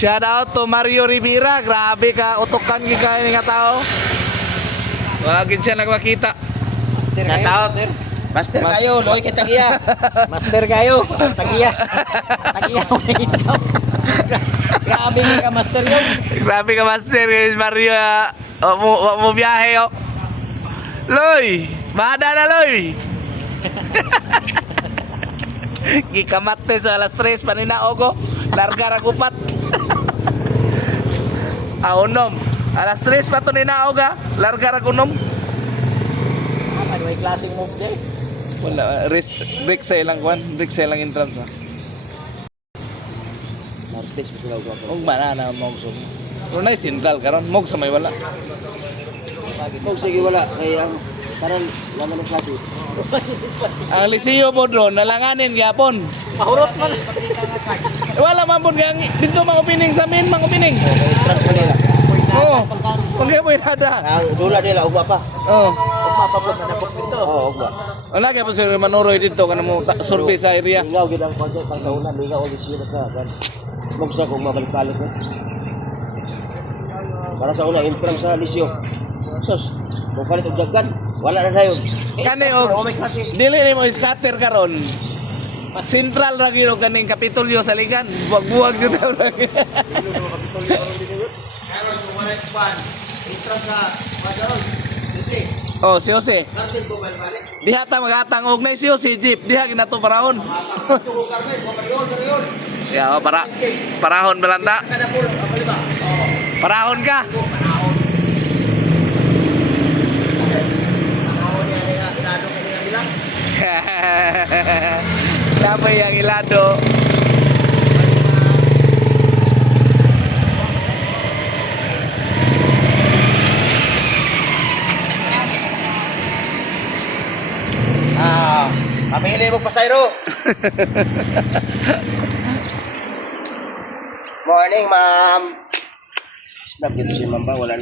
Shout out to Mario Rivera. Grabe ka, utukan ka nga tao. Wagin siya nagmakita. Shout out. Master kayo, loy kay tagiya. Master kayo, tagiya. Tagiya mo ito. Grabe ka master yun. Grabe ka master, guys. Mario. Mo biyahe oh. Loy, bada na Loy. Gikamate sa alas 3 panina ogo. Larga ra kupat. Unom. Alas 3 pa to ni naoga. Larga ra kunom. Ano may klaseng moves din? Wala, break sa ilang kwan, break sa ilang entrance ba? Martes ko ko. Ug banana mo so. Pero na sindal karon mog sa may wala. Kung sige wala kay karon laman ng klase. Ang Liceo po doon, nalanganin gyapon. Mahurot man. Wala man po kaya dito mga opening sa amin, mga opening. Trans mo nila. Oo. Kung kaya po inada. Ang dula nila ugma pa. Oo. Ugma pa po na po dito. Oo, ugma. Wala kaya po sir manuroy dito kana mo survey sa area. Lingaw gid ang konti pang sa una, lingaw ulit siya basta kan. Magsa kung mabalik-balik na. Para sa una entrance sa Lisyo. Sus, kung palit og daggan, wala na dayon. Kani og dili ni mo scatter karon. Central ra gyud kaning Kapitolyo sa Ligan. Buwag-buwag jud daw lagi. Karon kung wala pan, entrance sa Padron. Sisi, Oh, si Jose. kartin ko balik. Diha ta magatang og na si Jose jeep. Diha ginato parahon. Tuko karmen, ko pariyon. Ya, oh, parahon balanta. Kada pulo, ang lima. Oo. Parahon ka. Siapa yang ilado? Pamili mo pasayro. Morning, ma'am. Snap dito si ma'am ba? Wala